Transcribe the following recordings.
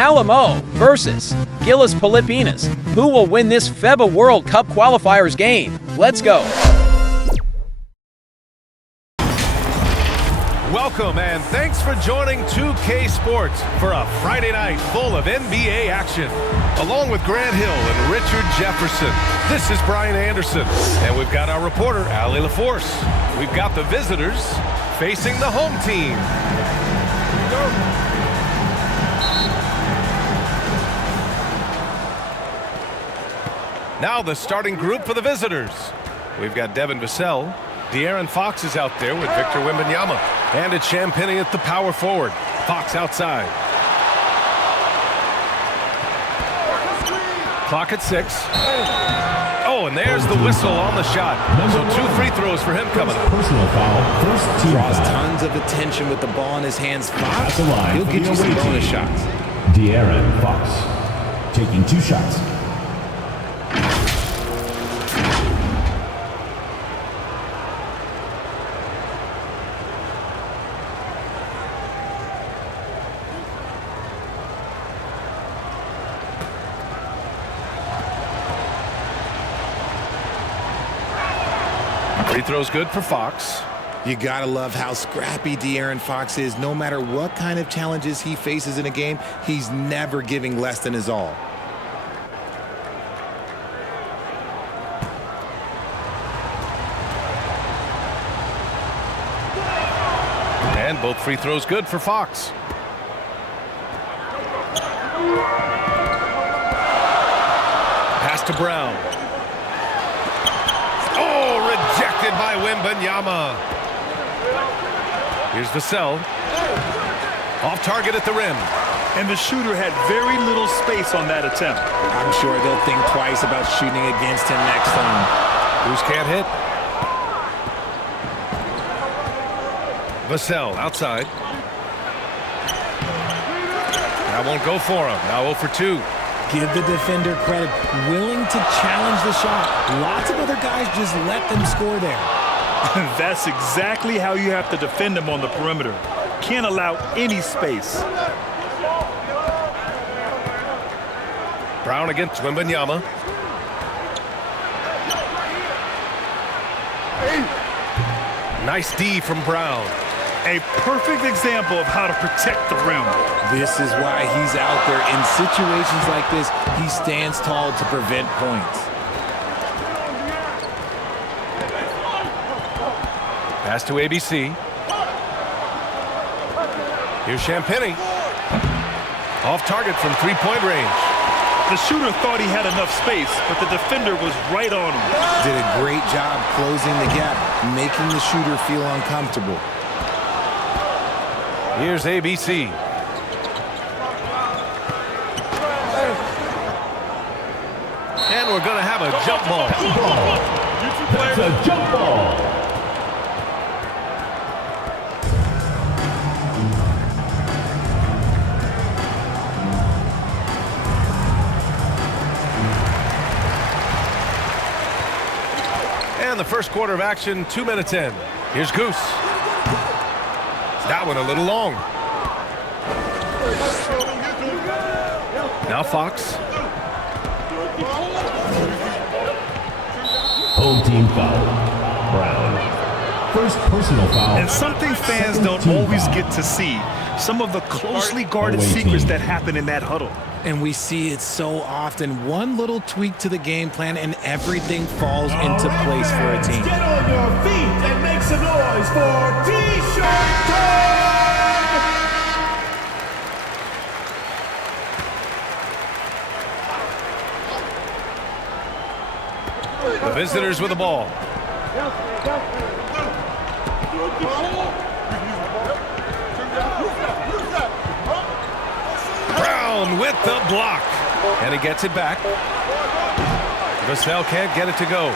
Alamo versus GILAS Pilipinas. Who will win this FIBA World Cup qualifiers game? Let's go. Welcome and thanks for joining 2K Sports for a Friday night full of NBA action. Along with Grant Hill and Richard Jefferson, this is Brian Anderson. And we've got our reporter, Allie LaForce. We've got the visitors facing the home team. Now the starting group for the visitors. We've got Devin Vassell. De'Aaron Fox is out there with Victor Wembanyama. And it's Champagnie at the power forward. Fox outside. Clock at 6. Oh, and there's the whistle on the shot. So 2 free throws for him coming up. Personal foul, first team Draws foul. tons of attention with the ball in his hands. Fox, he'll get you some bonus shots. De'Aaron Fox taking 2 shots. Free throw's good for Fox. You gotta love how scrappy De'Aaron Fox is. No matter what kind of challenges he faces in a game, he's never giving less than his all. And both free throws good for Fox. Pass to Brown. Oh, rejected by Wembanyama. Here's Vassell. Off target at the rim. And the shooter had very little space on that attempt. I'm sure they'll think twice about shooting against him next time. Bruce can't hit. Vassell outside. That won't go for him. Now 0 for 2. Give the defender credit. Willing to challenge the shot. Lots of other guys just let them score there. That's exactly how you have to defend him on the perimeter. Can't allow any space. Brown against Wembanyama. Nice D from Brown. A perfect example of how to protect the rim. This is why he's out there. In situations like this, he stands tall to prevent points. Pass to ABC. Here's Champagnie. Off target from 3-point range. The shooter thought he had enough space, but the defender was right on him. Did a great job closing the gap, making the shooter feel uncomfortable. Here's ABC. And we're going to have a jump ball. That's a jump ball. And the first quarter of action, 2 minutes in. Here's Goose. That one a little long. Now Fox. Home team foul. Brown. First personal foul. And something fans Second don't team always foul. get to see. Some of the closely guarded Away secrets team. that happen in that huddle. And we see it so often. One little tweak to the game plan and everything falls into place for a team. Get on your feet and make some noise for T-shirt time! The visitors with the ball. Brown with the block. And he gets it back. Vassell can't get it to go.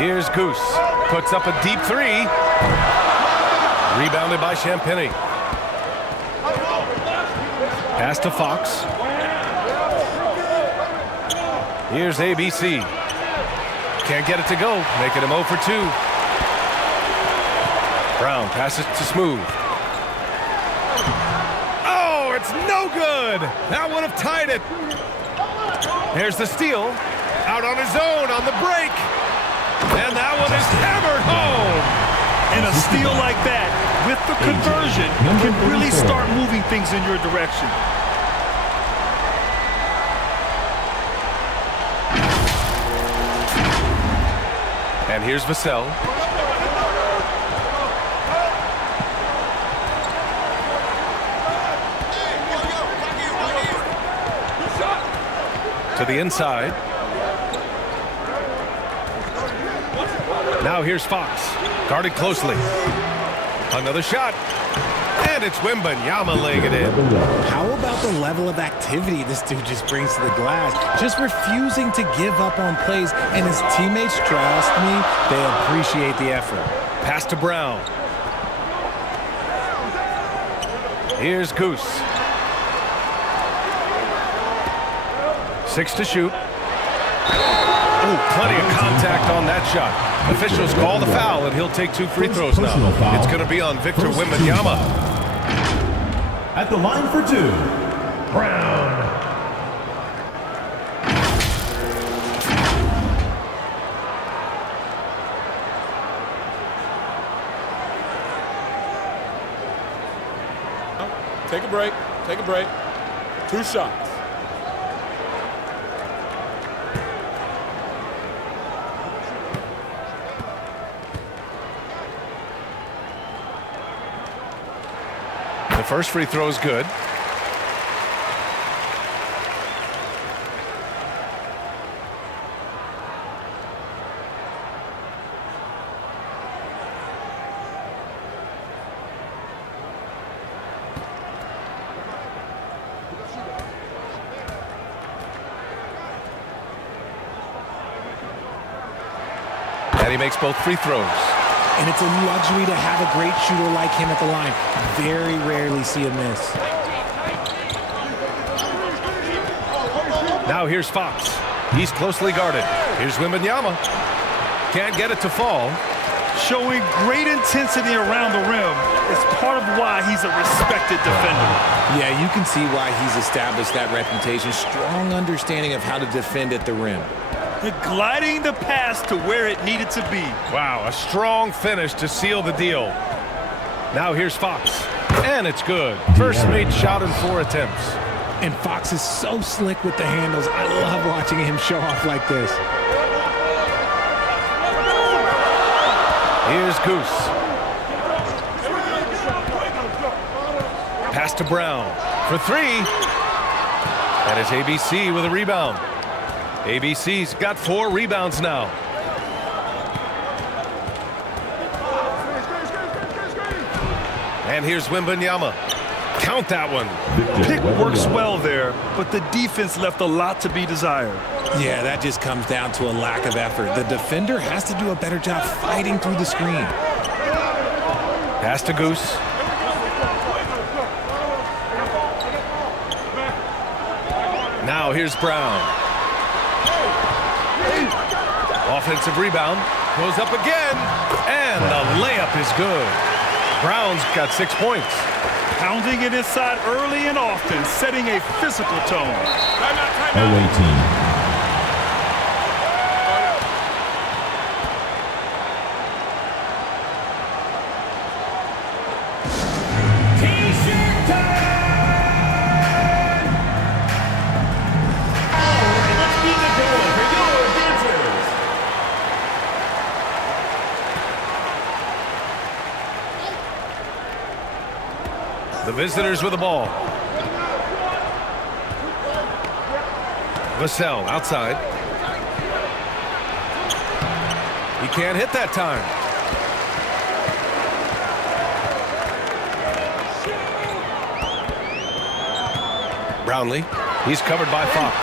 Here's Goose. Puts up a deep 3. Rebounded by Champagnie. Pass to Fox. Here's ABC. Can't get it to go, making him 0 for 2. Brown passes to Smooth. Oh, it's no good. That would have tied it. There's the steal. Out on his own on the break. And that one is hammered home. And a steal like that, with the conversion, can really start moving things in your direction. And here's Vassell. To the inside. Now here's Fox. Guarded closely. Another shot. And it's Wembanyama laying it in. How about the level of activity this dude just brings to the glass? Just refusing to give up on plays, and his teammates, trust me, they appreciate the effort. Pass to Brown. Here's Goose. 6 to shoot. Oh, plenty of contact on that shot. Officials call the foul, and he'll take 2 free throws now. It's going to be on Victor Wembanyama. At the line for 2, Brown. Take a break. Take a break. 2 shots. The first free throw is good. And he makes both free throws. And it's a luxury to have a great shooter like him at the line. Very rarely see a miss. Now here's Fox. He's closely guarded. Here's Wembanyama. Can't get it to fall. Showing great intensity around the rim is part of why he's a respected defender. Yeah, you can see why he's established that reputation. Strong understanding of how to defend at the rim. Gliding the pass to where it needed to be. Wow, a strong finish to seal the deal. Now here's Fox. And it's good. First made shot in 4 attempts. And Fox is so slick with the handles. I love watching him show off like this. Here's Goose. Pass to Brown for 3. And it's ABC with a rebound. ABC's got 4 rebounds now. And here's Wembanyama. Count that one. Pick works well there, but the defense left a lot to be desired. Yeah, that just comes down to a lack of effort. The defender has to do a better job fighting through the screen. Pass to Goose. Now here's Brown. Offensive rebound. Goes up again. And the layup is good. Brown's got 6 points. Pounding it inside early and often, setting a physical tone. Away team. T-shirt time! All right, let's keep it going for your dancers. The visitors with the ball. Vassell outside. He can't hit that time. Brownlee. He's covered by Fox.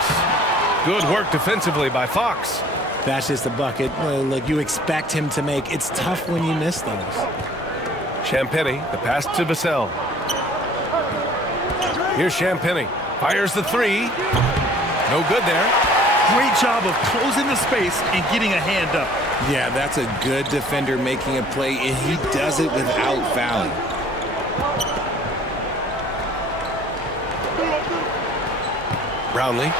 Good work defensively by Fox. That's just a bucket like you expect him to make. It's tough when you miss those. Champagny, the pass to Vassell. Here's Champagny. Fires the 3. No good there. Great job of closing the space and getting a hand up. Yeah, that's a good defender making a play, and he does it without fouling. Brownlee.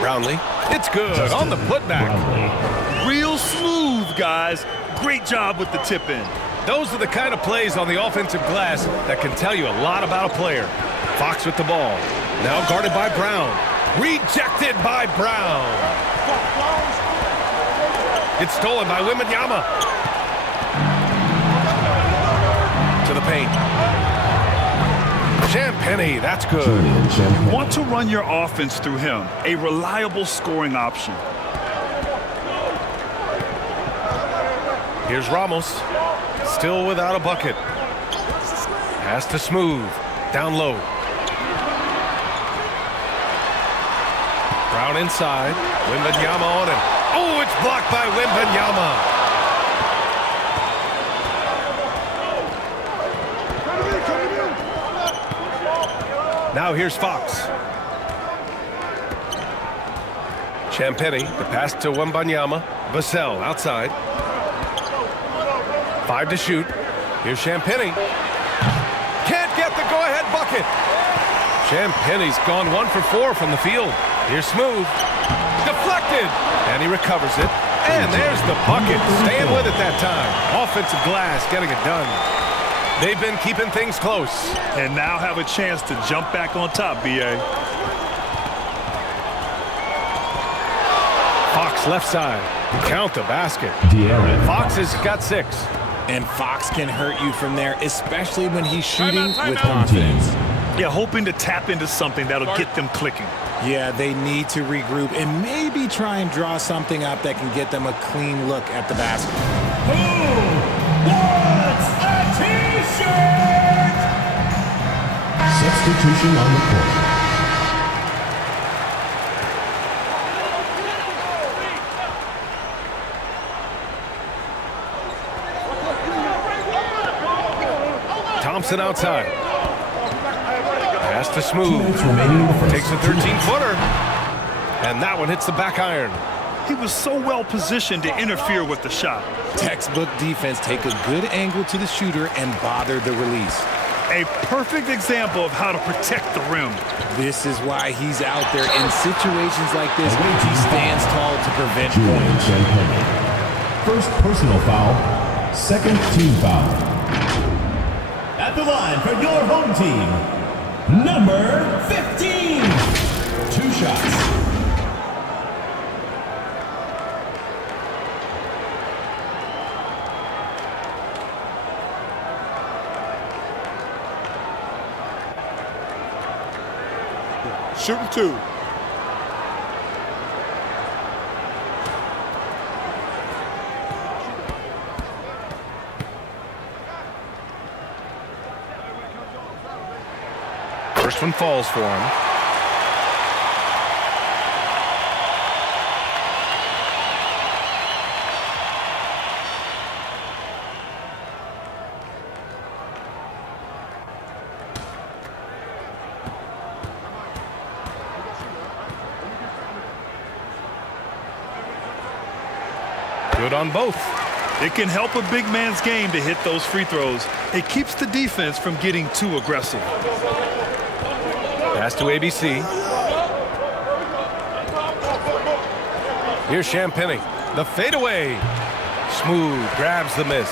Brownlee. It's good on the putback. Real smooth, guys. Great job with the tip in. Those are the kind of plays on the offensive glass that can tell you a lot about a player. Fox with the ball. Now guarded by Brown. Rejected by Brown. It's stolen by Wembanyama. To the paint. Champagny, that's good. You want to run your offense through him. A reliable scoring option. Here's Ramos. Still without a bucket. Pass to Smooth. Down low. Brown inside. Wembanyama on him. Oh, it's blocked by Wembanyama. Now here's Fox. Champagny, the pass to Wembanyama. Vassell outside. 5 to shoot. Here's Champagny. Can't get the go-ahead bucket. Champagny's gone 1 for 4 from the field. Here's Smooth. Deflected. And he recovers it. And there's the bucket. Staying with it that time. Offensive glass getting it done. They've been keeping things close. And now have a chance to jump back on top, BA. Fox left side. Count the basket. Fox has got 6. And Fox can hurt you from there, especially when he's shooting with confidence. Yeah, hoping to tap into something that'll get them clicking. Yeah, they need to regroup and maybe try and draw something up that can get them a clean look at the basket. Who wants a T-shirt? Substitution on the court. Thompson outside. Pass to Smooth. Takes a 13-footer. And that one hits the back iron. He was so well positioned to interfere with the shot. Textbook defense, take a good angle to the shooter and bother the release. A perfect example of how to protect the rim. This is why he's out there in situations like this. He stands tall to prevent points. First personal foul, second team foul. At the line for your home team, number 15. 2 shots. Shooting 2. First one falls for him. Good on both. It can help a big man's game to hit those free throws. It keeps the defense from getting too aggressive. Pass to ABC. Here's Champagny. The fadeaway. Smooth grabs the miss.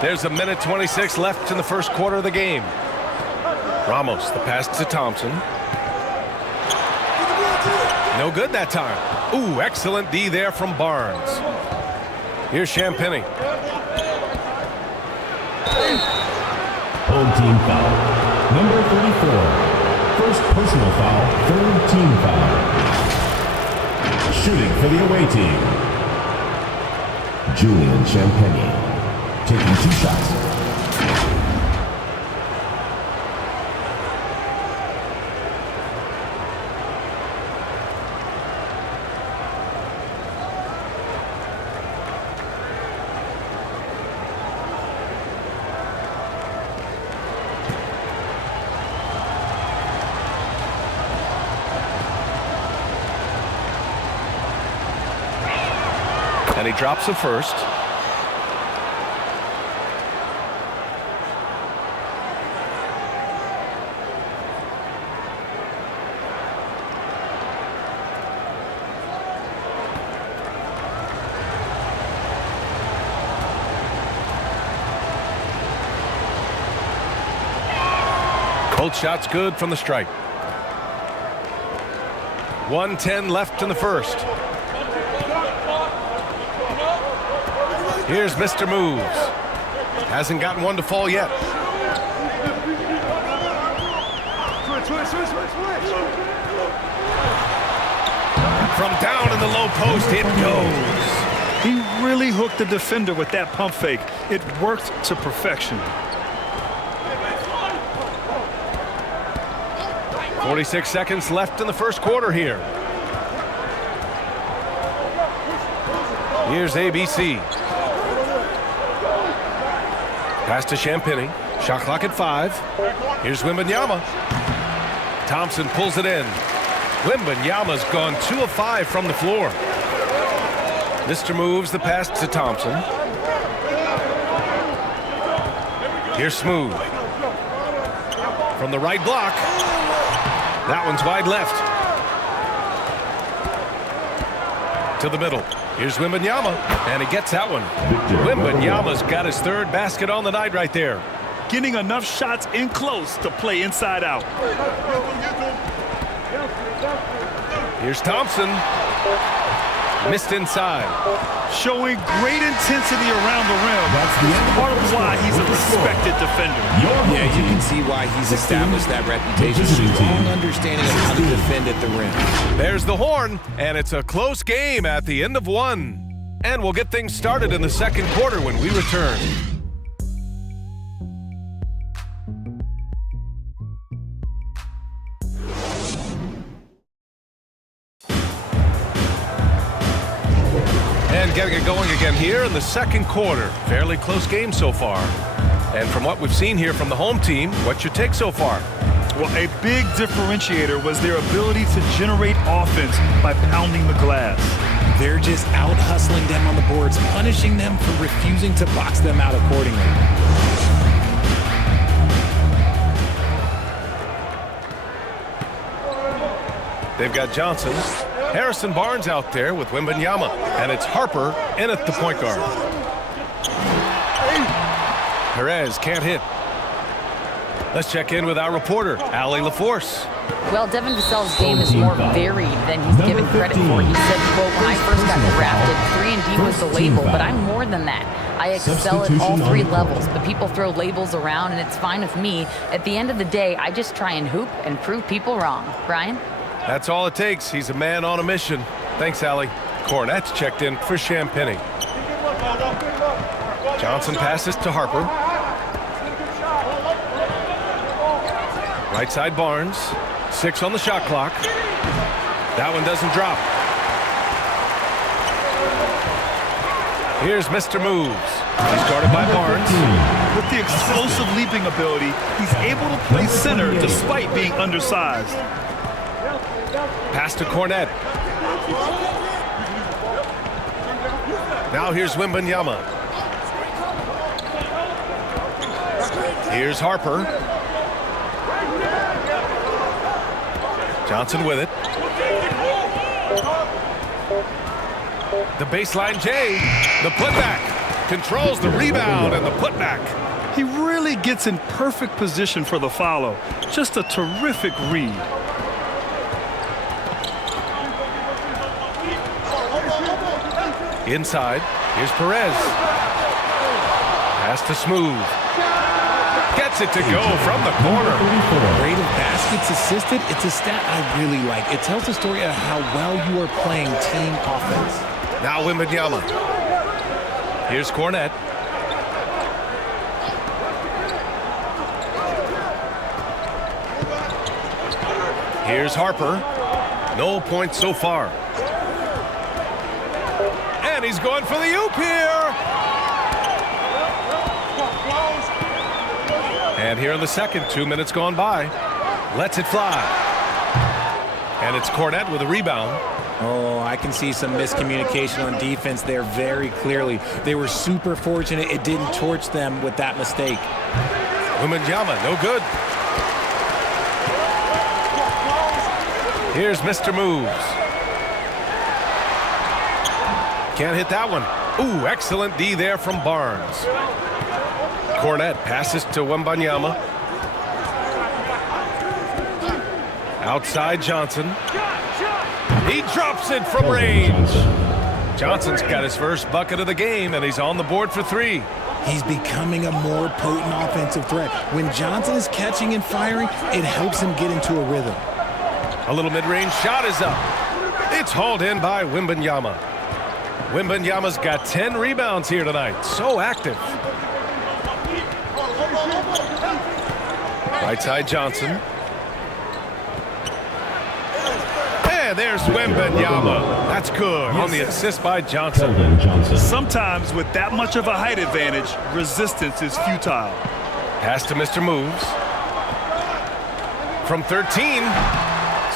There's a minute 26 left in the first quarter of the game. Ramos, the pass to Thompson. No good that time. Ooh, excellent D there from Barnes. Here's Champagny. Home team foul. Number 34. First personal foul, third team foul. Shooting for the away team. Julian Champagny. Taking 2 shots. And he drops the first. Both shots good from the stripe. 1:10 left in the first. Here's Mr. Moves. Hasn't gotten one to fall yet. From down in the low post, it goes. He really hooked the defender with that pump fake. It worked to perfection. 46 seconds left in the first quarter here. Here's ABC. Pass to Champagny. Shot clock at 5. Here's Wembanyama. Thompson pulls it in. Wembanyama's gone 2 of 5 from the floor. Mr. Moves the pass to Thompson. Here's Smooth. From the right block. That one's wide left. To the middle. Here's Wembanyama, and he gets that one. Wembanyama's got his 3rd basket on the night right there. Getting enough shots in close to play inside out. Here's Thompson. Missed inside. Showing great intensity around the rim. That's part of why he's a respected defender. Yeah, you can see why he's established that reputation. Strong understanding of how to defend at the rim. There's the horn, and it's a close game at the end of 1. And we'll get things started in the second quarter when we return. And getting it going again here in the second quarter. Fairly close game so far. And from what we've seen here from the home team, what's your take so far? Well, a big differentiator was their ability to generate offense by pounding the glass. They're just out hustling them on the boards, punishing them for refusing to box them out accordingly. They've got Johnson. Harrison Barnes out there with Wembanyama, and it's Harper in at the point guard. Perez can't hit. Let's check in with our reporter, Allie LaForce. Well, Devin Vassell's game is more varied than he's given credit for. He said, quote, when I first got drafted, 3-and-D was the label, but I'm more than that. I excel at all 3 levels, but people throw labels around, and it's fine with me. At the end of the day, I just try and hoop and prove people wrong. Brian? That's all it takes. He's a man on a mission. Thanks, Allie. Cornette's checked in for Champagny. Johnson passes to Harper. Right side Barnes. 6 on the shot clock. That one doesn't drop. Here's Mr. Moves. He's guarded by Barnes. With the explosive leaping ability, he's able to play center despite being undersized. Pass to Cornette. Now here's Wembanyama. Here's Harper. Johnson with it. The baseline J. The putback. Controls the rebound and the putback. He really gets in perfect position for the follow. Just a terrific read. Inside, here's Perez. Pass to Smooth. Gets it to go from the corner. Rate of baskets assisted, it's a stat I really like. It tells the story of how well you are playing team offense. Now Wembanyama. Here's Cornette. Here's Harper. No points so far. And he's going for the oop here. And here in the second, 2 minutes gone by. Lets it fly. And it's Cornette with a rebound. Oh, I can see some miscommunication on defense there very clearly. They were super fortunate it didn't torch them with that mistake. Wembanyama, no good. Here's Mr. Moves. Can't hit that one. Ooh, excellent D there from Barnes. Cornette passes to Wembanyama. Outside Johnson. He drops it from range. Johnson's got his first bucket of the game, and he's on the board for 3. He's becoming a more potent offensive threat. When Johnson is catching and firing, it helps him get into a rhythm. A little mid-range shot is up. It's hauled in by Wembanyama. Wembanyama's got 10 rebounds here tonight. So active. Right side Johnson. And there's Wembanyama. That's good on the assist by Johnson. Sometimes with that much of a height advantage, resistance is futile. Pass to Mr. Moves. From 13.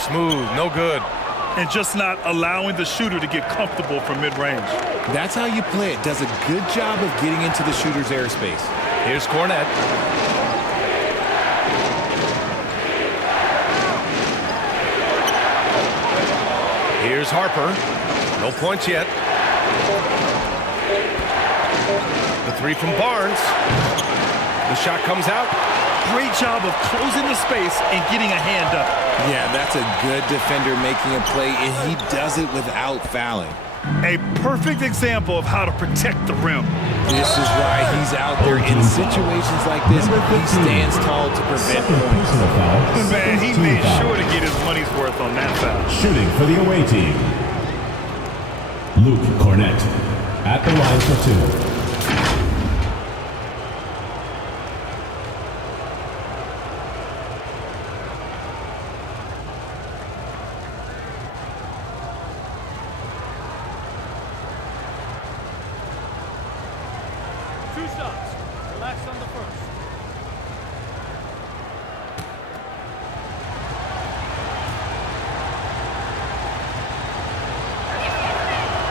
Smooth, no good. And just not allowing the shooter to get comfortable from mid-range. That's how you play it. Does a good job of getting into the shooter's airspace. Here's Cornette. Here's Harper. No points yet. The 3 from Barnes. The shot comes out. Great job of closing the space and getting a hand up. Yeah, that's a good defender making a play, and he does it without fouling. A perfect example of how to protect the rim. This is why he's out there in situations like this. He stands tall to prevent points. Man, he made sure to get his money's worth on that foul. Shooting for the away team, Luke Cornette at the line for 2.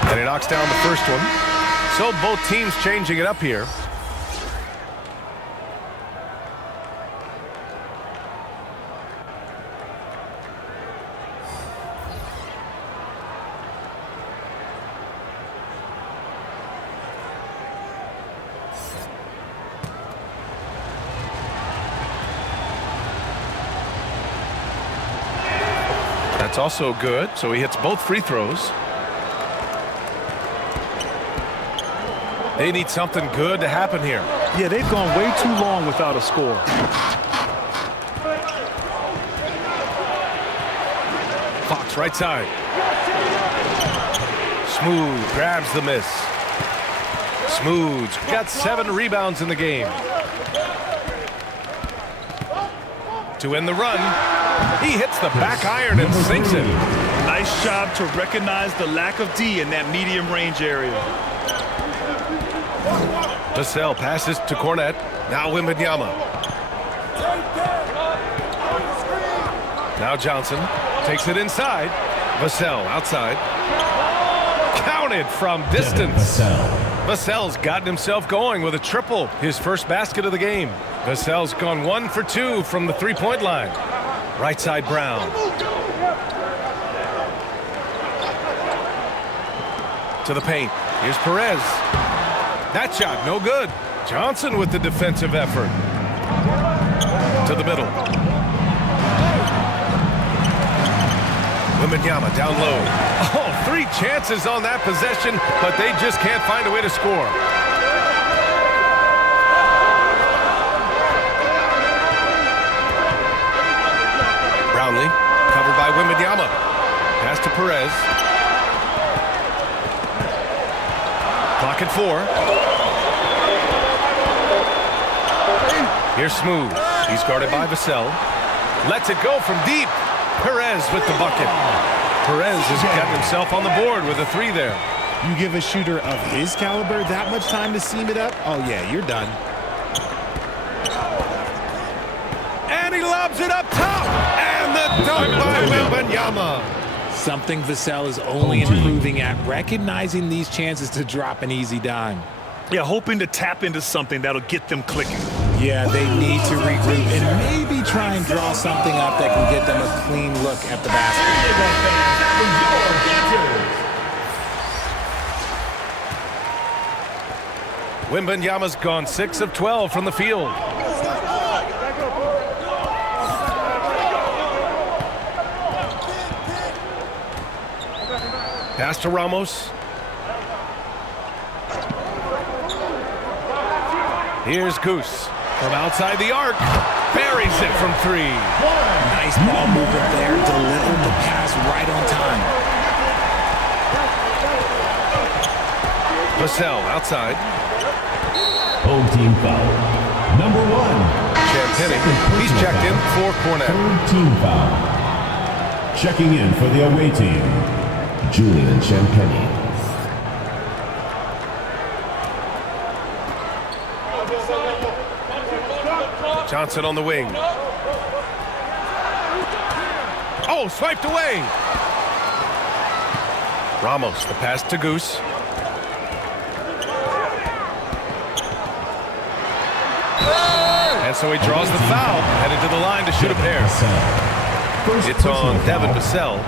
And he knocks down the first one. So both teams changing it up here. That's also good. So he hits both free throws. They need something good to happen here. Yeah, they've gone way too long without a score. Fox right side. Smooth grabs the miss. Smooth got 7 rebounds in the game. To end the run, he hits the back iron and sinks it. Nice job to recognize the lack of D in that medium range area. Vassell passes to Cornette. Now Wembanyama. Now Johnson takes it inside. Vassell outside. Counted from distance. Vassell's gotten himself going with a triple. His first basket of the game. Vassell's gone 1 for 2 from the 3-point line. Right side Brown. To the paint. Here's Perez. That shot, no good. Johnson with the defensive effort. To the middle. Wembanyama down low. Oh, 3 chances on that possession, but they just can't find a way to score. Brownlee, covered by Wembanyama. Pass to Perez. Clock at 4. Here's Smooth. He's guarded by Vassell. Lets it go from deep. Perez with the bucket. Perez has gotten himself on the board with a 3 there. You give a shooter of his caliber that much time to seam it up, oh yeah, you're done. And he lobs it up top. And the dunk by Wembanyama. Something Vassell is only improving at, recognizing these chances to drop an easy dime. Yeah, hoping to tap into something that'll get them clicking. Yeah, they need to regroup and maybe try and draw something up that can get them a clean look at the basket. Wembanyama's gone 6 of 12 from the field. Pass to Ramos. Here's Goose from outside the arc. Buries it from 3. Nice ball movement there. Delivered the pass right on time. Vassell outside. Home team foul. Number 1. Champini. He's checked in for Cornet. Third team foul. Checking in for the away team, Julian Champini. Johnson on the wing. Oh, swiped away. Ramos, the pass to Goose. And so he draws the foul, headed to the line to shoot a pair. It's on Devin Vassell.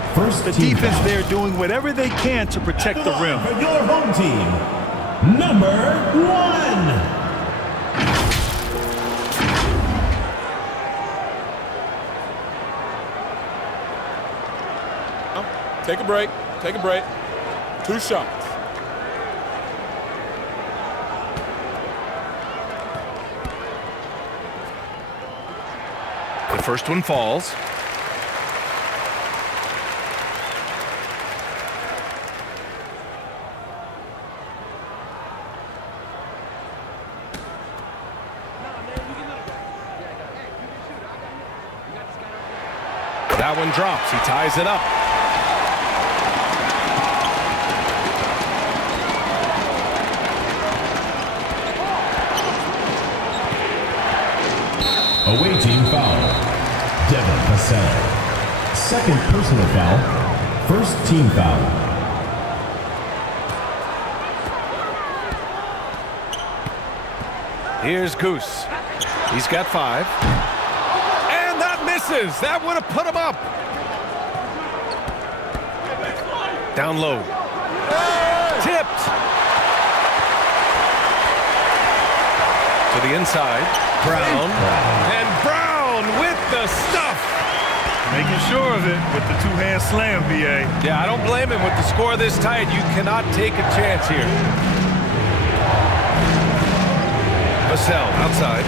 The defense there doing whatever they can to protect the rim. For your home team, number 1. Take a break. Take a break. 2 shots. The first one falls. That one drops. He ties it up. Away team foul. Devin Vassell. Second personal foul. First team foul. Here's Goose. He's got 5. And that misses. That would have put him up. Down low. Tipped. To the inside. Brown. And Brown with the stuff. Making sure of it with the 2-hand slam, BA. Yeah, I don't blame him. With the score this tight, you cannot take a chance here. Vassell outside.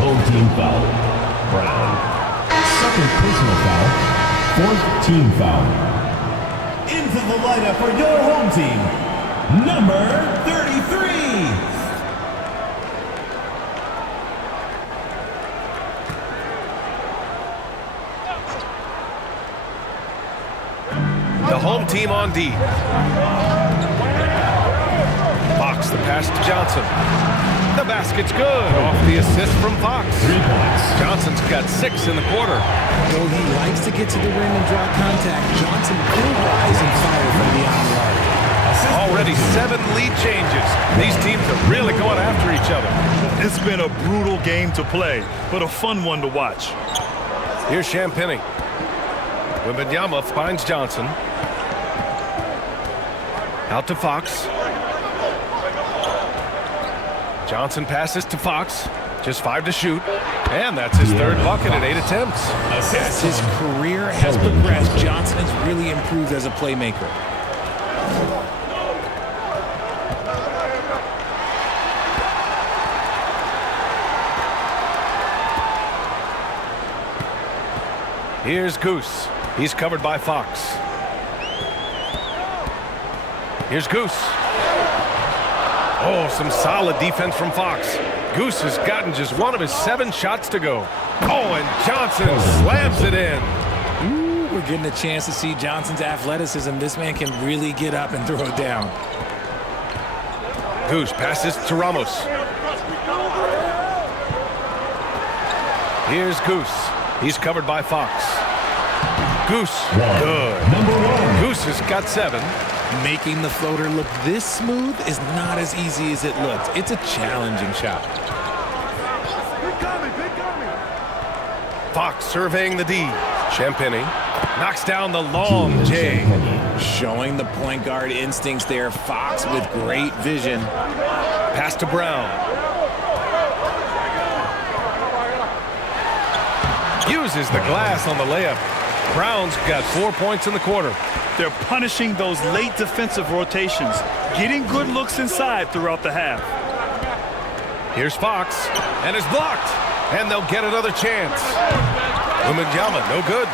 Home team foul. Brown. Second personal foul. Fourth team foul. Into the lineup for your home team, number 33. The home team on D. Fox, the pass to Johnson. The basket's good. Off the assist from Fox. 3 points. Johnson's got 6 in the quarter. Though he likes to get to the rim and draw contact, Johnson will rise and fire from beyond the arc. Already 7 lead changes. These teams are really going after each other. It's been a brutal game to play, but a fun one to watch. Here's Champini. Wembanyama finds Johnson. Out to Fox. Johnson passes to Fox. Just 5 to shoot. And that's his third bucket at 8 attempts. As his career has progressed, Johnson has really improved as a playmaker. Here's Goose. He's covered by Fox. Here's Goose. Oh, some solid defense from Fox. Goose has gotten just one of his 7 shots to go. Oh, and Johnson slams it in. Ooh, we're getting a chance to see Johnson's athleticism. This man can really get up and throw it down. Goose passes to Ramos. Here's Goose. He's covered by Fox. Goose, good. Number 1. Goose has got 7. Making the floater look this smooth is not as easy as it looks. It's a challenging shot. Fox surveying the D. Champini knocks down the long J. Showing the point guard instincts there. Fox with great vision. Pass to Brown. Uses the glass on the layup. Brown's got 4 points in the quarter. They're punishing those late defensive rotations, getting good looks inside throughout the half. Here's Fox, and it's blocked. And they'll get another chance. Wembanyama, no good.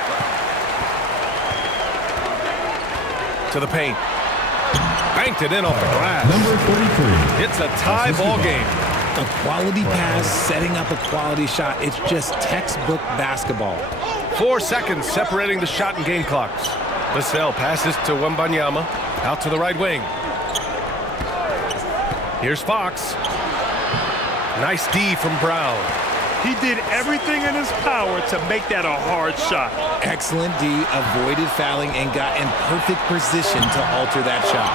To the paint. Banked it in off the glass. Number 33. It's a tie ball game. A quality pass, setting up a quality shot. It's just textbook basketball. 4 seconds separating the shot and game clocks. Vassell passes to Wembanyama. Out to the right wing. Here's Fox. Nice D from Brown. He did everything in his power to make that a hard shot. Excellent D, avoided fouling, and got in perfect position to alter that shot.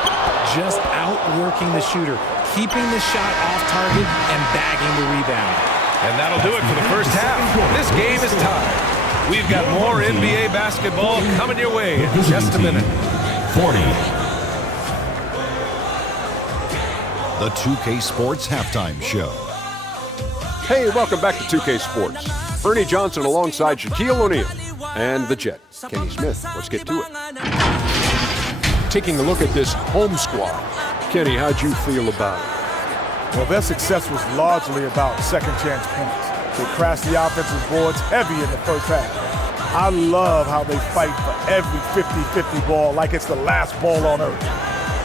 Just outworking the shooter, keeping the shot off target and bagging the rebound. And that'll do it for the first half. This game is tied. We've got more NBA basketball coming your way in just a minute. 40. The 2K Sports Halftime Show. Hey, welcome back to 2K Sports. Ernie Johnson alongside Shaquille O'Neal and the Jet, Kenny Smith. Let's get to it. Taking a look at this home squad. Kenny, how'd you feel about it? Well, their success was largely about second chance points. They crashed the offensive boards heavy in the first half. I love how they fight for every 50-50 ball like it's the last ball on earth.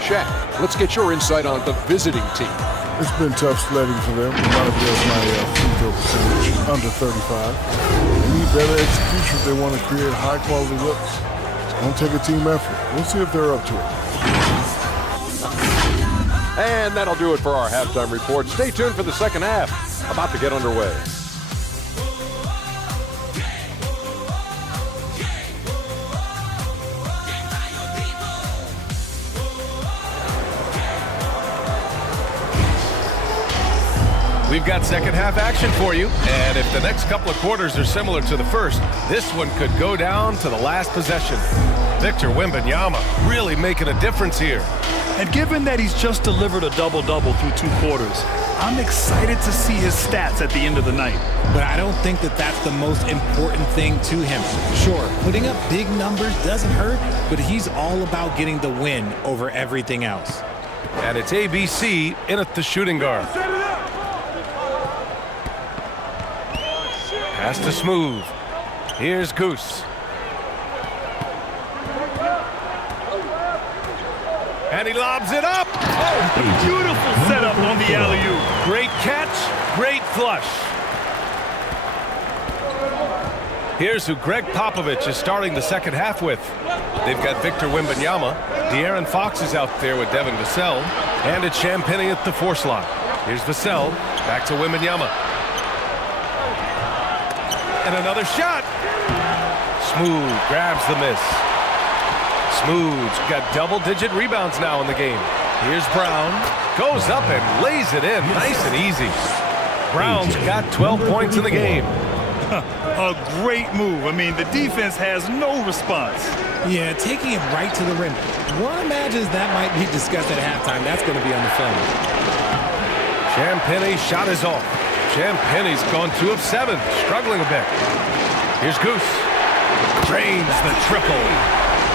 Shaq, let's get your insight on the visiting team. It's been tough sledding for them. Reminds me of my free throw percentage, under 35. They need better execution if they want to create high-quality looks. It's going to take a team effort. We'll see if they're up to it. And that'll do it for our halftime report. Stay tuned for the second half. About to get underway. We've got second half action for you, and if the next couple of quarters are similar to the first, this one could go down to the last possession. Victor Wembanyama really making a difference here. And given that he's just delivered a double-double through 2 quarters, I'm excited to see his stats at the end of the night. But I don't think that that's the most important thing to him. Sure, putting up big numbers doesn't hurt, but he's all about getting the win over everything else. And it's ABC in at the shooting guard. Pass to Smooth. Here's Goose. And he lobs it up. Oh, beautiful setup on the alley-oop. Great catch, great flush. Here's who Greg Popovich is starting the second half with. They've got Victor Wembanyama. De'Aaron Fox is out there with Devin Vassell. And it's Champagnie at the 4 slot. Here's Vassell. Back to Wembanyama. And another shot. Smooth grabs the miss. Smooth's got double-digit rebounds now in the game. Here's Brown. Goes up and lays it in nice and easy. Brown's got 12 points in the game. A great move. I mean, the defense has no response. Yeah, taking it right to the rim. One imagines that might be discussed at halftime. That's going to be on the film. Champagnie's shot is off. Champagnie's gone 2 of 7, struggling a bit. Here's Goose. Drains the triple.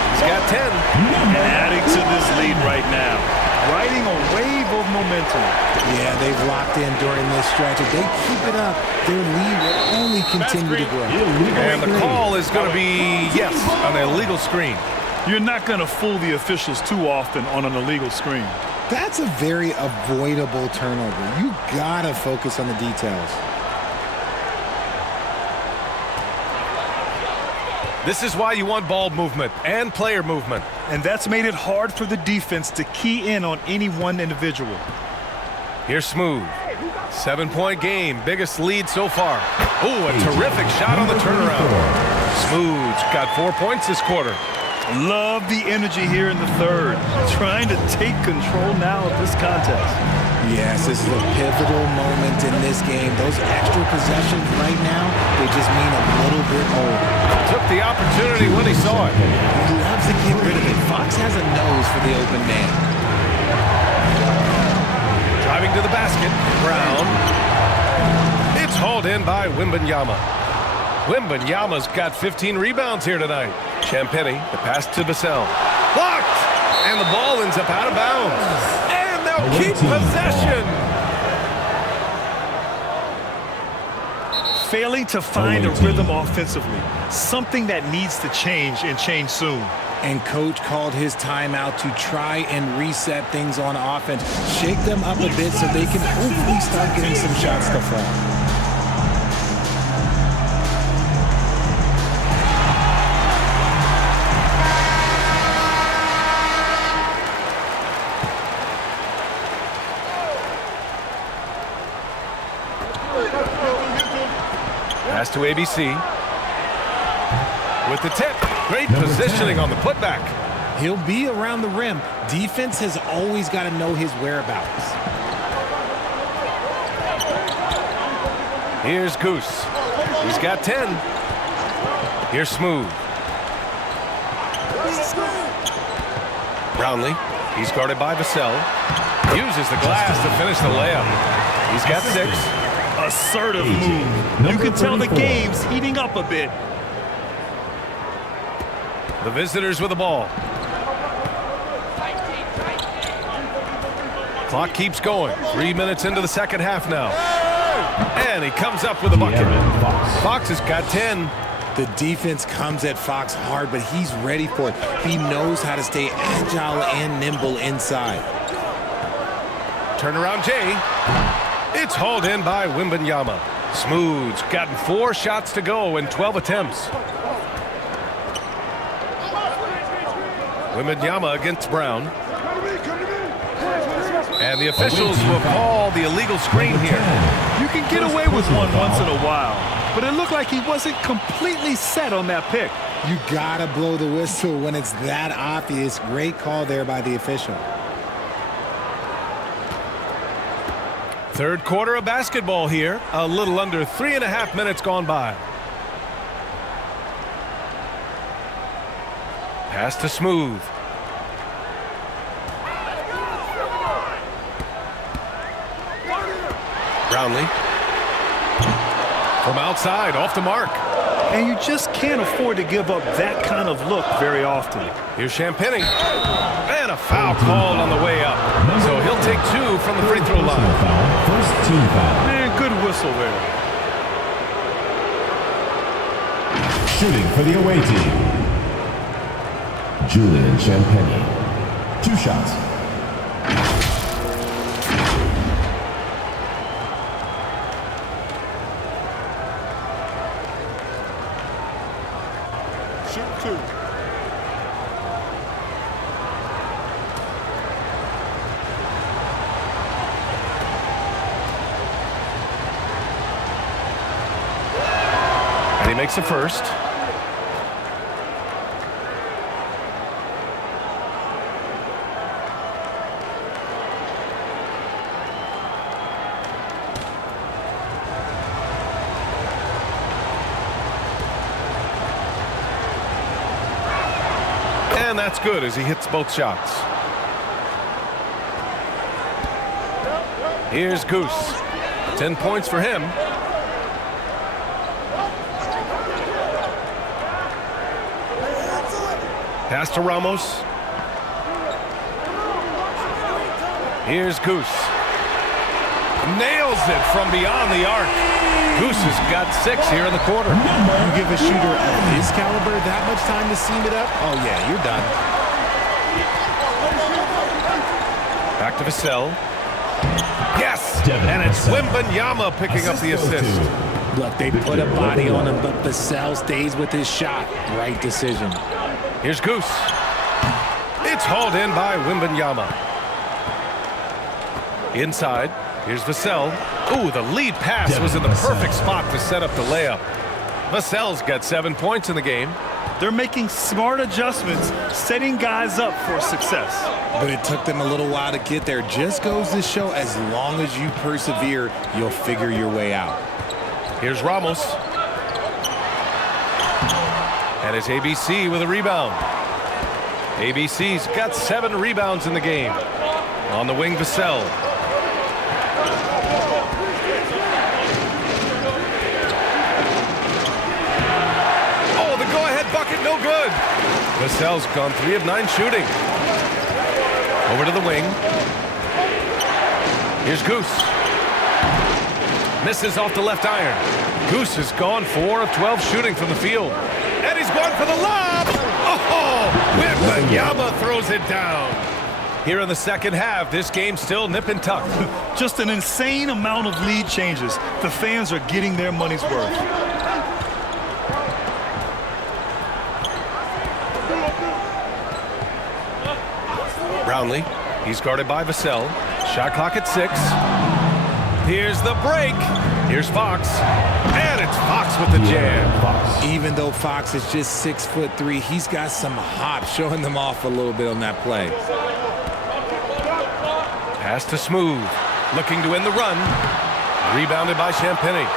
He's got 10. And adding to this lead right now. Riding a wave of momentum. Yeah, they've locked in during this stretch. If they keep it up, their lead will only continue to grow. And the call is going to be, yes, an illegal screen. You're not going to fool the officials too often on an illegal screen. That's a very avoidable turnover. You gotta focus on the details. This is why you want ball movement and player movement. And that's made it hard for the defense to key in on any one individual. Here's Smooth. 7-point game, biggest lead so far. Oh, a terrific shot on the turnaround. Smooth's got 4 points this quarter. Love the energy here in the third. Trying to take control now of this contest. Yes, this is a pivotal moment in this game. Those extra possessions right now, they just mean a little bit more. Took the opportunity when he saw it. He loves to get rid of it. Fox has a nose for the open man. Driving to the basket, Brown. It's hauled in by Wembanyama. Wembanyama's got 15 rebounds here tonight. Champagny, the pass to Vassell. Blocked! And the ball ends up out of bounds. And they'll keep possession. Failing to find a rhythm offensively. Something that needs to change and change soon. And coach called his timeout to try and reset things on offense. Shake them up a bit so they can hopefully start getting some shots to fall. Pass to ABC. With the tip. Great positioning on the putback. He'll be around the rim. Defense has always got to know his whereabouts. Here's Goose. He's got 10. Here's Smooth. Brownlee. He's guarded by Vassell. Uses the glass to finish the layup. He's got 6. Assertive move. You can tell the game's heating up a bit. The visitors with the ball. Clock keeps going. 3 minutes into the second half now. And he comes up with a bucket. Fox has got 10. The defense comes at Fox hard, but he's ready for it. He knows how to stay agile and nimble inside. Turnaround Jay. It's hauled in by Wembanyama. Smooth's gotten 4 shots to go in 12 attempts. Wembanyama against Brown. And the officials will call the illegal screen here. You can get away with one once in a while, but it looked like he wasn't completely set on that pick. You gotta blow the whistle when it's that obvious. Great call there by the official. Third quarter of basketball here. A little under 3.5 minutes gone by. Pass to Smooth. Brownlee. From outside, off the mark. And you just can't afford to give up that kind of look very often. Here's Champagny. And a foul called on the way up. So he'll take 2 from the free throw line. First team foul. Man, good whistle there. Shooting for the away team. Julian Champagny. 2 shots. Shoot 2. And he makes the first. And that's good as he hits both shots. Here's Goose. 10 points for him. Pass to Ramos. Here's Goose. Nails it from beyond the arc. Goose has got 6 here in the quarter. You give a shooter of his caliber that much time to seam it up? Oh, yeah, you're done. Back to Vassell. Yes! And it's Wembanyama picking up the assist. Look, they put a body on him, but Vassell stays with his shot. Right decision. Here's Goose. It's hauled in by Wembanyama. Inside. Here's Vassell. Ooh, the lead pass was in the perfect spot to set up the layup. Vassell's got 7 points in the game. They're making smart adjustments, setting guys up for success. But it took them a little while to get there. Just goes to show as long as you persevere, you'll figure your way out. Here's Ramos. And it's ABC with a rebound. ABC's got 7 rebounds in the game. On the wing, Vassell. Oh, the go-ahead bucket, no good. Vassell's gone 3 of 9 shooting. Over to the wing. Here's Goose. Misses off the left iron. Goose has gone 4 of 12 shooting from the field. And he's going for the lob. Oh, Wembanyama throws it down. Here in the second half, this game's still nip and tuck. Just an insane amount of lead changes. The fans are getting their money's worth. Brownlee, he's guarded by Vassell. Shot clock at 6. Here's the break. Here's Fox. And it's Fox with the jam. Even though Fox is just 6'3", he's got some hop, showing them off a little bit on that play. Pass to Smooth. Looking to win the run. Rebounded by Champagny.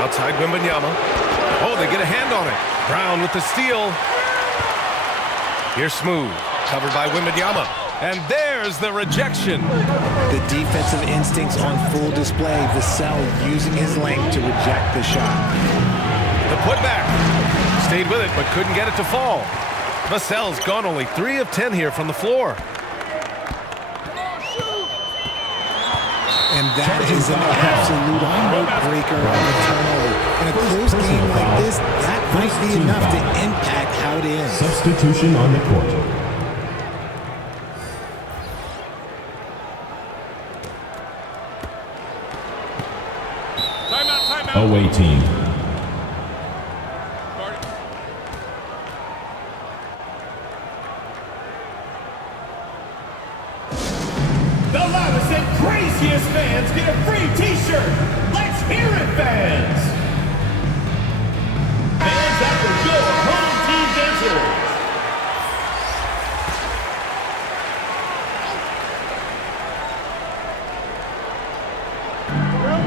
Outside Wembanyama. Oh, they get a hand on it. Brown with the steal. Here's Smooth. Covered by Wembanyama. And there's the rejection. The defensive instincts on full display. Vassell using his length to reject the shot. The putback. Stayed with it, but couldn't get it to fall. Vassell's gone only 3 of 10 here from the floor. And that is an absolute heartbreaker on the turnover. In a close game like this, that might be enough to impact how it ends. Substitution on the court. Timeout. Away team. The loudest and craziest fans get a free t-shirt. Let's hear it, fans. Fans after your home team's enters.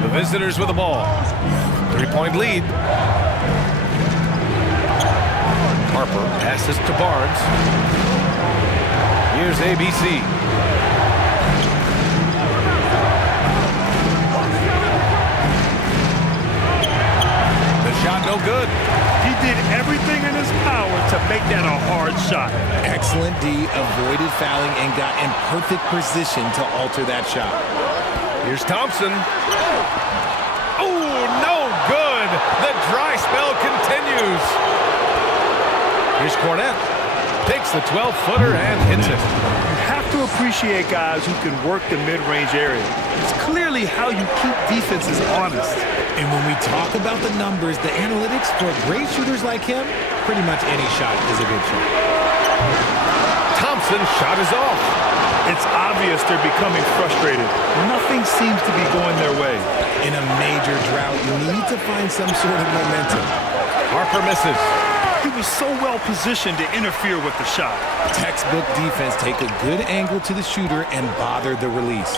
The visitors with the ball. 3-point lead. Harper passes to Barnes. Here's ABC. Shot no good. He did everything in his power to make that a hard shot. Excellent D, avoided fouling and got in perfect position to alter that shot. Here's Thompson. Oh, no good. The dry spell continues. Here's Cornette. Takes the 12-footer and hits it. You have to appreciate guys who can work the mid-range area. It's clearly how you keep defenses honest. And when we talk about the numbers, the analytics for great shooters like him, pretty much any shot is a good shot. Thompson's shot is off. It's obvious they're becoming frustrated. Nothing seems to be going their way. In a major drought, you need to find some sort of momentum. Harper misses. He was so well positioned to interfere with the shot. Textbook defense, take a good angle to the shooter and bother the release.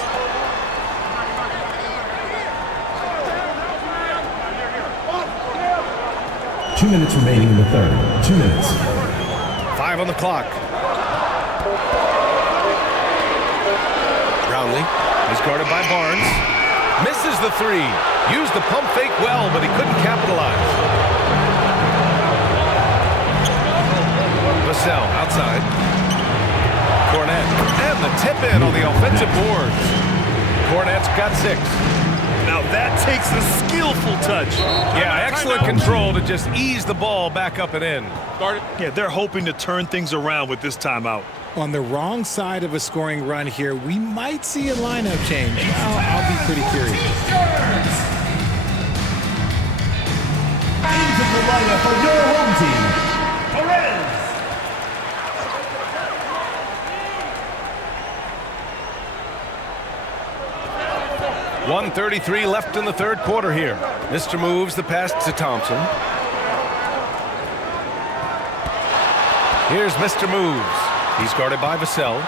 Two minutes remaining in the third. 2 minutes. 5 on the clock. Brownlee is guarded by Barnes. Misses the 3. Used the pump fake well, but he couldn't capitalize. Vassell outside. Cornette. And the tip in on the offensive boards. Cornette's got 6. Now that takes a skillful touch. Yeah, excellent control to just ease the ball back up and in. Yeah, they're hoping to turn things around with this timeout. On the wrong side of a scoring run here, we might see a lineup change. I'll be pretty curious. Into the lineup for your home team, Perez. 1:33 left in the third quarter here. Mr. moves the pass to Thompson. Here's Mr. Moves. He's guarded by Vassell.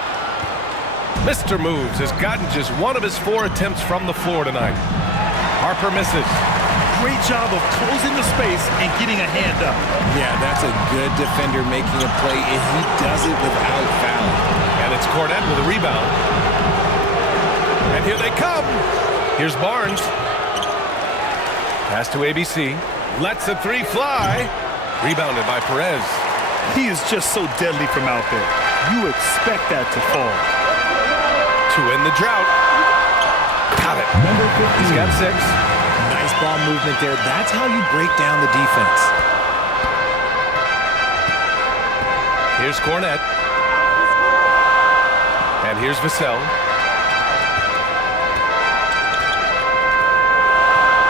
Mr. Moves has gotten just 1 of his 4 attempts from the floor tonight. Harper misses. Great job of closing the space and getting a hand up. Yeah, that's a good defender making a play, and he does it without fouling. And it's Cornette with a rebound. And here they come. Here's Barnes. Pass to ABC. Lets the three fly. Rebounded by Perez. He is just so deadly from out there. You expect that to fall. To end the drought. Got it. He's got 6. Nice ball movement there. That's how you break down the defense. Here's Cornette. And here's Vassell.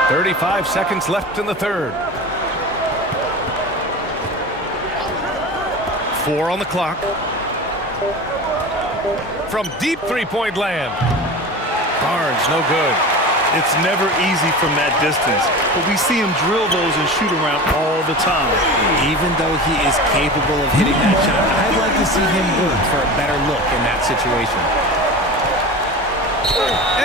35 seconds left in the third. 4 on the clock. From deep three-point land. Barnes, no good. It's never easy from that distance, but we see him drill those and shoot around all the time. Even though he is capable of hitting that shot, I'd like to see him work for a better look in that situation.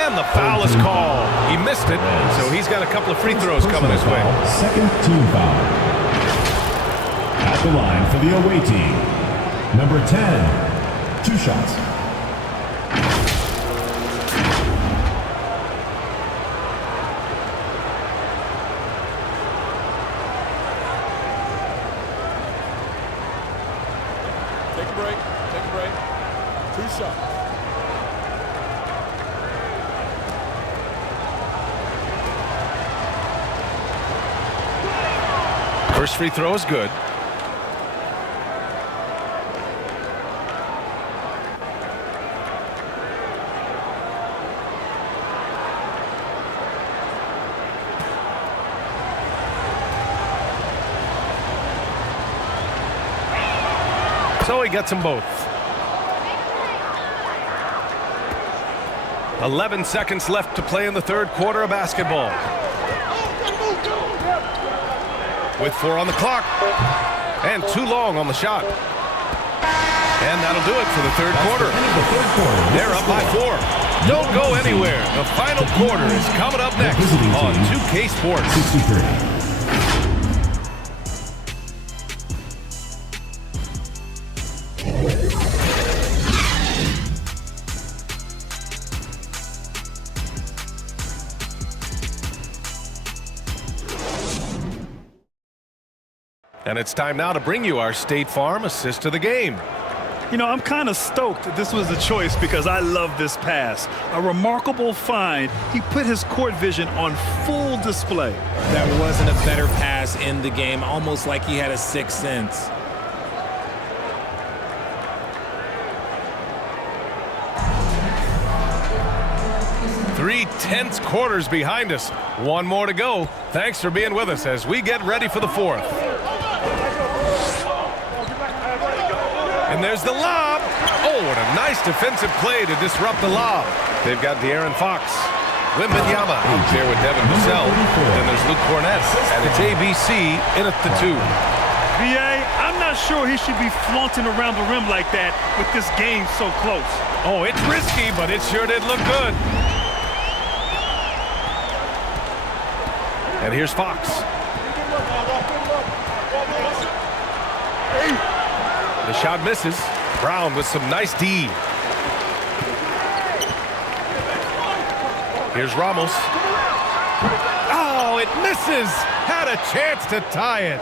And the foul is called. He missed it, so he's got a couple of free throws coming his way. Second team foul. At the line for the away team, number 10, 2 shots. Take a break. Take a break. 2 shots. First free throw is good. So he gets them both. 11 seconds left to play in the third quarter of basketball. With 4 on the clock. And too long on the shot. And that'll do it for the third quarter. They're up by 4. Don't go anywhere. The final quarter is coming up next on 2K Sports. 63. And it's time now to bring you our State Farm assist of the game. You know, I'm kind of stoked that this was the choice because I love this pass. A remarkable find. He put his court vision on full display. There wasn't a better pass in the game, almost like he had a sixth sense. Three tense quarters behind us. One more to go. Thanks for being with us as we get ready for the fourth. And there's the lob. Oh, what a nice defensive play to disrupt the lob. They've got De'Aaron Fox. Wembanyama out there with Devin Vassell. Then there's Luke Cornette. And it's ABC in at the 2. VA, I'm not sure he should be flaunting around the rim like that with this game so close. Oh, it's risky, but it sure did look good. And here's Fox. The shot misses. Brown with some nice D. Here's Ramos. Oh, it misses. Had a chance to tie it.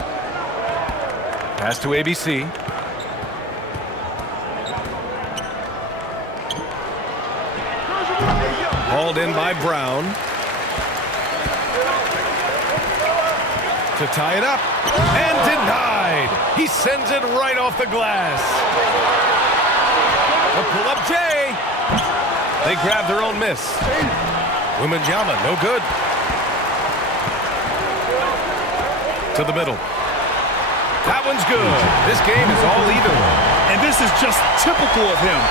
Pass to ABC. Hauled in by Brown. To tie it up. And denied. He sends it right off the glass. A pull-up J. They grab their own miss. Wembanyama, no good. To the middle. That one's good. This game is all even. And this is just typical of him.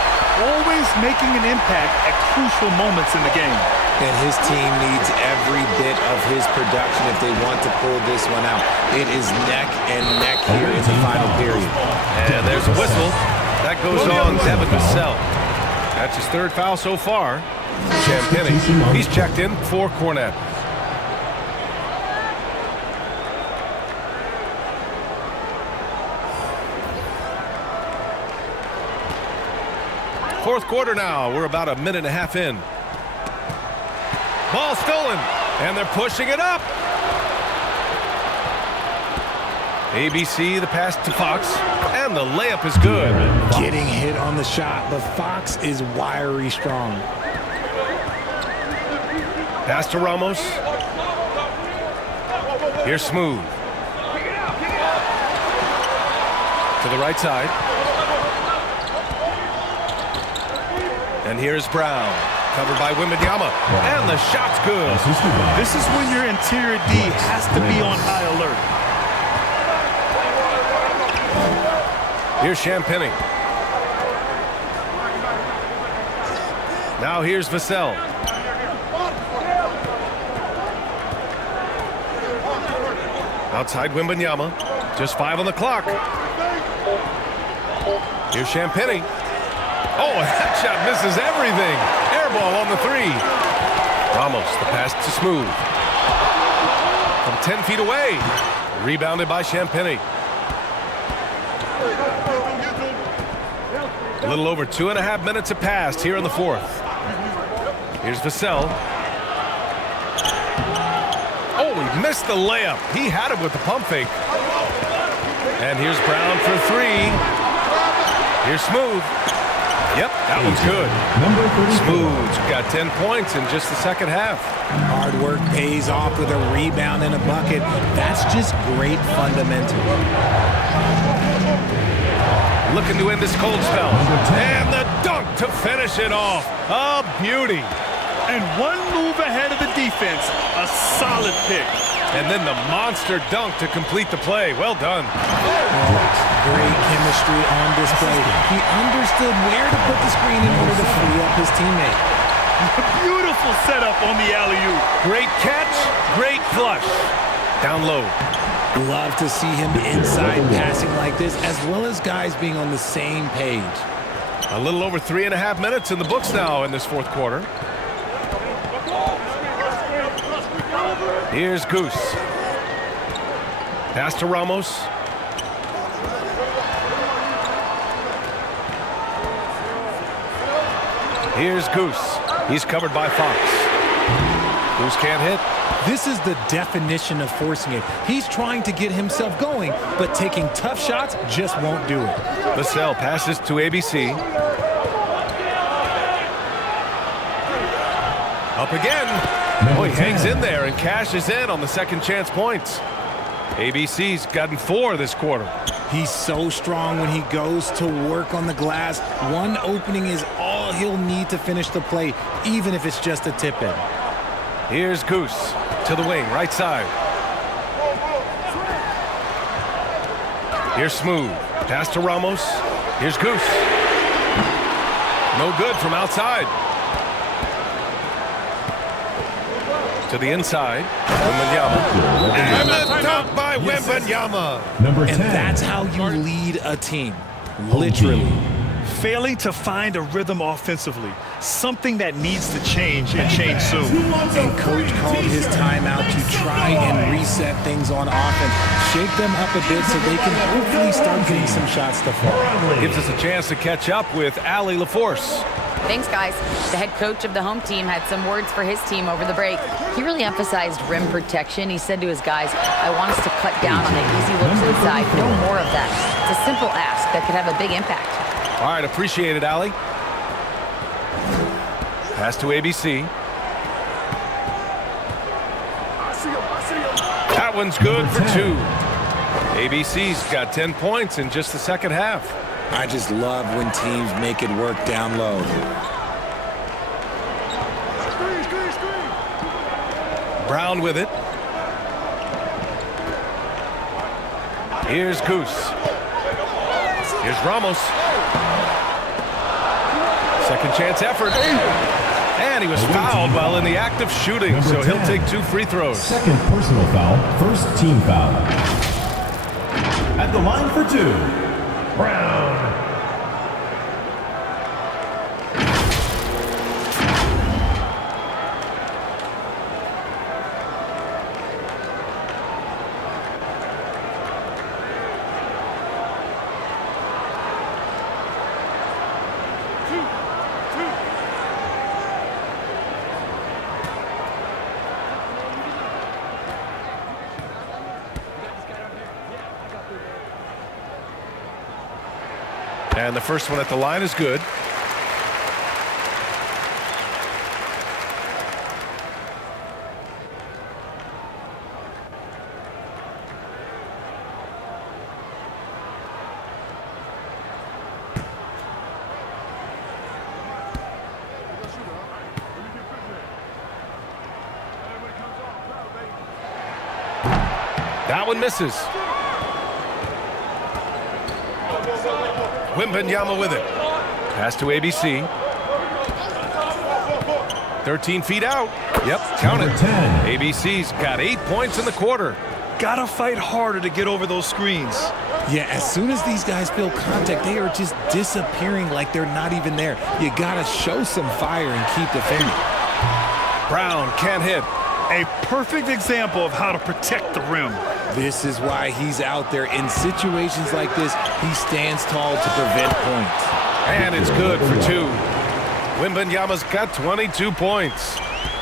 Always making an impact at crucial moments in the game. And his team needs every bit of his production if they want to pull this one out. It is neck and neck here in the final period. And there's a whistle. That goes on Devin Vassell. That's his third foul so far. Champagny, he's checked in for Cornette. Fourth quarter now. We're about a minute and a half in. Ball stolen, and they're pushing it up. ABC, the pass to Fox, and the layup is good. Getting hit on the shot, but Fox is wiry strong. Pass to Ramos. Here's Smooth. To the right side. And here's Brown. Covered by Wembanyama. And the shot's good. This is when your interior D has to be on high alert. Here's Champagny. Now here's Vassell. Outside Wembanyama. Just 5 on the clock. Here's Champagny. Oh, that shot misses everything. Air ball on the 3. Ramos, the pass to Smooth. From 10 feet away. Rebounded by Champagny. A little over 2.5 minutes have passed here in the 4th. Here's Vassell. Oh, he missed the layup. He had it with the pump fake. And here's Brown for 3. Here's Smooth. Yep, that one's good. Smooth's got 10 points in just the second half. Hard work pays off with a rebound and a bucket. That's just great fundamental. Looking to end this cold spell. And the dunk to finish it off. A beauty. And one move ahead of the defense. A solid pick. And then the monster dunk to complete the play. Well done. Great chemistry on display. He understood where to put the screen in order to free up his teammate. Beautiful setup on the alley-oop. Great catch, great flush. Down low. Love to see him inside passing like this, as well as guys being on the same page. A little over 3.5 minutes in the books now in this 4th quarter. Here's Goose. Pass to Ramos. Here's Goose. He's covered by Fox. Goose can't hit. This is the definition of forcing it. He's trying to get himself going, but taking tough shots just won't do it. Vassell passes to ABC. Up again. Oh, he hangs in there and cashes in on the second chance points. ABC's gotten 4 this quarter. He's so strong when he goes to work on the glass. One opening is all he'll need to finish the play, even if it's just a tip-in. Here's Goose to the wing, right side. Here's Smooth. Pass to Ramos. Here's Goose. No good from outside. To the inside. Wembanyama. And the dunk by Wembanyama. Number 10. And that's how you lead a team. Literally. Failing to find a rhythm offensively. Something that needs to change and change soon. And coach called his timeout to try and reset things on offense. Shake them up a bit so they can hopefully start getting some shots to fall. Gives us a chance to catch up with Allie LaForce. Thanks, guys. The head coach of the home team had some words for his team over the break. He really emphasized rim protection. He said to his guys, I want us to cut down on the easy looks inside. No more of that. It's a simple ask that could have a big impact. All right, appreciate it, Allie. Pass to ABC. That one's good for 2. ABC's got 10 points in just the second half. I just love when teams make it work down low. Brown with it. Here's Goose. Here's Ramos. Second chance effort. And he was fouled while in the act of shooting, so he'll take 2 free throws. Second personal foul, first team foul. At the line for 2, Brown. And the first one at the line is good. That one misses. Wembanyama with it. Pass to ABC. 13 feet out. Yep, count it. 10. ABC's got 8 points in the quarter. Gotta fight harder to get over those screens. Yeah, as soon as these guys feel contact, they are just disappearing like they're not even there. You gotta show some fire and keep defending. Brown can't hit. A perfect example of how to protect the rim. This is why he's out there. In situations like this, he stands tall to prevent points. And it's good for 2. Wembanyama's got 22 points.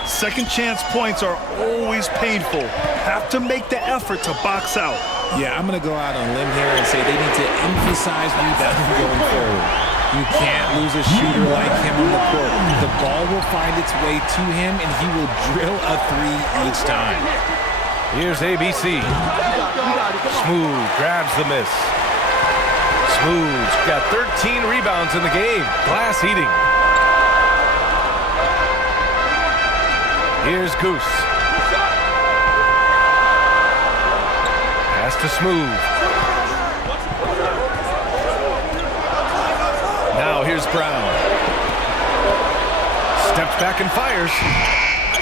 Second chance points are always painful. Have to make the effort to box out. Yeah, I'm going to go out on a limb here and say they need to emphasize rebounding going forward. You can't lose a shooter like him on the court. The ball will find its way to him, and he will drill a 3 each time. Here's ABC. Smooth grabs the miss. Smooth's got 13 rebounds in the game. Glass eating. Here's Goose. Pass to Smooth. Now here's Brown. Steps back and fires.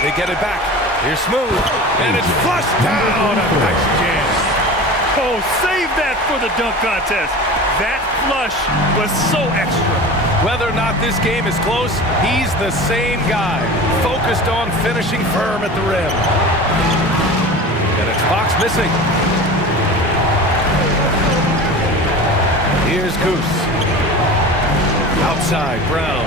They get it back. Here's Smooth. And it's flushed down. A nice jam. Oh, save that for the dunk contest. That flush was so extra. Whether or not this game is close, he's the same guy. Focused on finishing firm at the rim. And it's Fox missing. Here's Goose. Outside, Brown.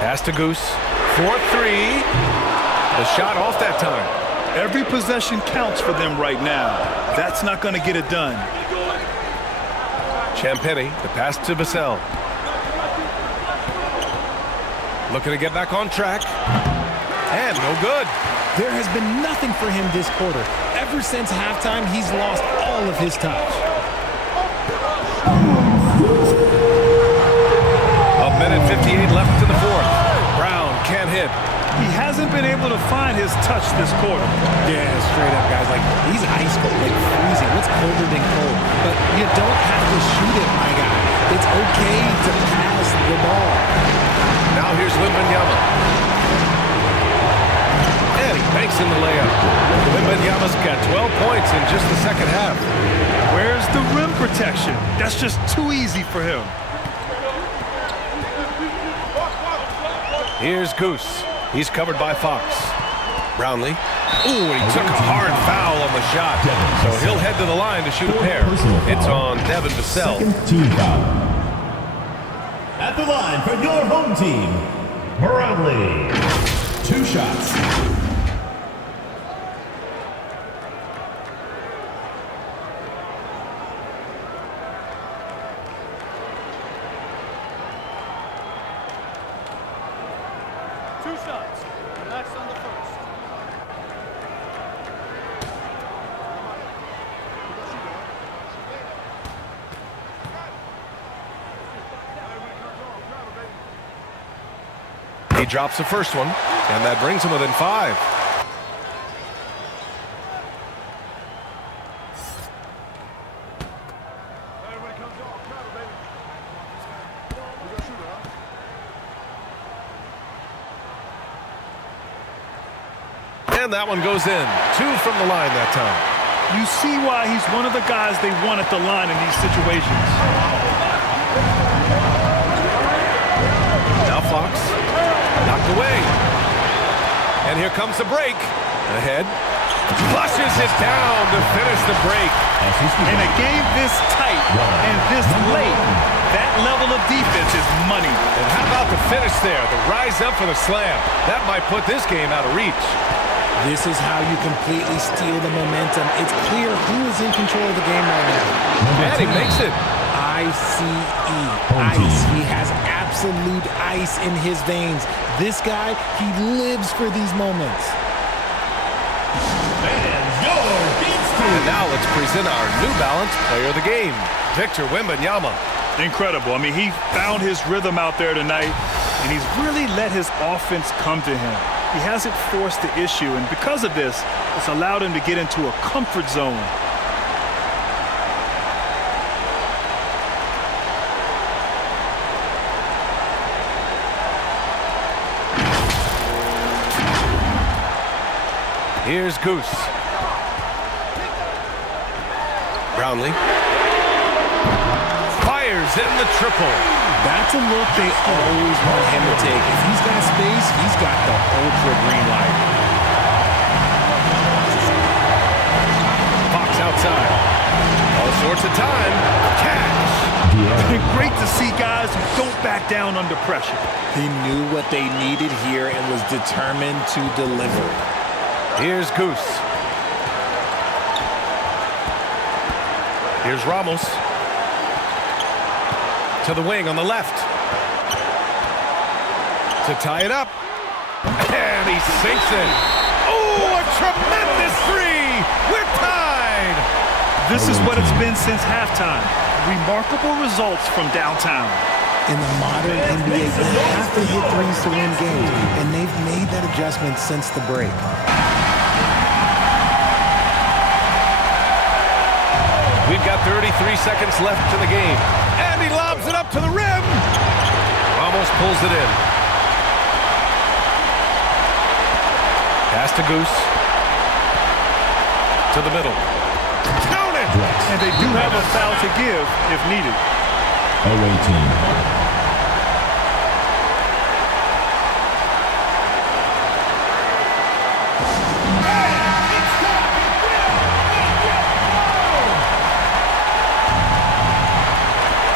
Pass to Goose. 4-3. The shot off that time. Every possession counts for them right now. That's not going to get it done. Champagny, the pass to Vassell. Looking to get back on track. And no good. There has been nothing for him this quarter. Ever since halftime, he's lost all of his touch. A minute 58 left in the fourth. Brown can't hit. He hasn't been able to find his touch this quarter. Yeah, straight up, guys. Like, he's ice cold, like freezing. What's colder than cold? But you don't have to shoot it, my guy. It's okay to pass the ball. Now here's Wembanyama. And he banks in the layup. Wembanyama's got 12 points in just the second half. Where's the rim protection? That's just too easy for him. Here's Goose. He's covered by Fox. Brownlee. Ooh, he took a hard foul on the shot. So he'll head to the line to shoot a pair. It's on Devin Vassell. Second team foul. At the line for your home team, Brownlee. 2 shots. He drops the first one, and that brings him within 5. And that one goes in. 2 from the line that time. You see why he's one of the guys they want at the line in these situations. Now Fox. Knocked away. And here comes the break. Ahead. Flushes it down to finish the break. In a game this tight and this late, that level of defense is money. And how about the finish there? The rise up for the slam. That might put this game out of reach. This is how you completely steal the momentum. It's clear who is in control of the game right now. And he makes it. I-C-E. Ice. He has absolute ice in his veins. This guy, he lives for these moments. And now let's present our New Balance Player of the Game, Victor Wembanyama. Incredible. I mean, he found his rhythm out there tonight, and he's really let his offense come to him. He hasn't forced the issue, and because of this, it's allowed him to get into a comfort zone. Here's Goose. Brownlee. Fires in the triple. That's a look they always want him to take. If he's got space, he's got the ultra green light. Fox outside. All sorts of time. Cash. Yeah. Great to see guys who don't back down under pressure. He knew what they needed here and was determined to deliver. Here's Goose. Here's Ramos. To the wing on the left. To tie it up. And he sinks it. Oh, a tremendous three. We're tied. This is what it's been since halftime. Remarkable results from downtown. In the modern NBA, you have to hit threes to win games, and they've made that adjustment since the break. We've got 33 seconds left in the game. And he lobs it up to the rim. Almost pulls it in. Pass to Goose. To the middle. Count it! And they do have a foul to give if needed. Away team.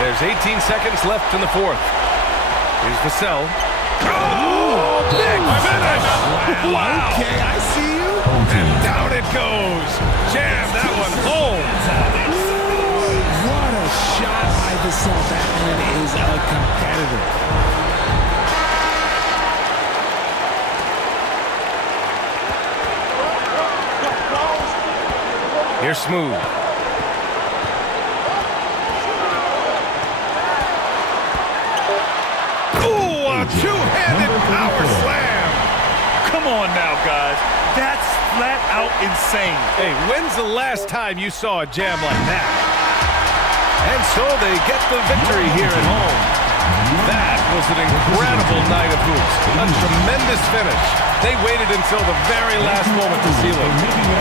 There's 18 seconds left in the fourth. Here's Vassell. Oh, big finish! Wow! Okay, I see you. And down it goes. Jam that one home. What a shot by Vassell. That man is a competitor. Here's Smooth. Two-handed power slam. Come on now, guys. That's flat out insane. Hey, when's the last time you saw a jam like that? And so they get the victory here at home. That was an incredible night of hoops. A tremendous finish. They waited until the very last moment to seal it.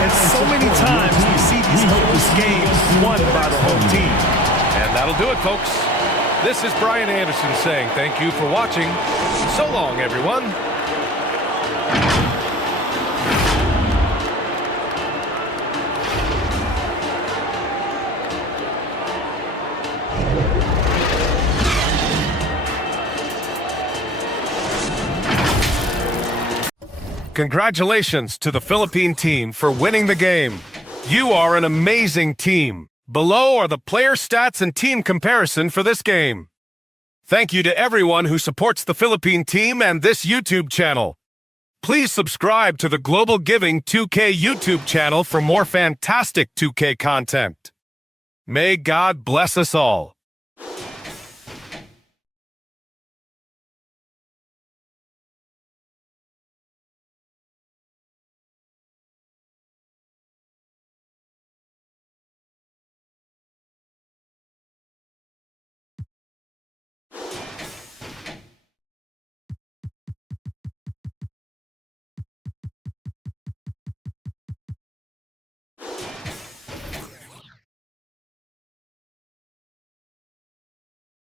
And so many times we see these close games won by the home team. And that'll do it, folks. This is Brian Anderson saying thank you for watching. So long, everyone. Congratulations to the Philippine team for winning the game. You are an amazing team. Below are the player stats and team comparison for this game. Thank you to everyone who supports the Philippine team and this YouTube channel. Please subscribe to the Global Giving 2K YouTube channel for more fantastic 2K content. May God bless us all.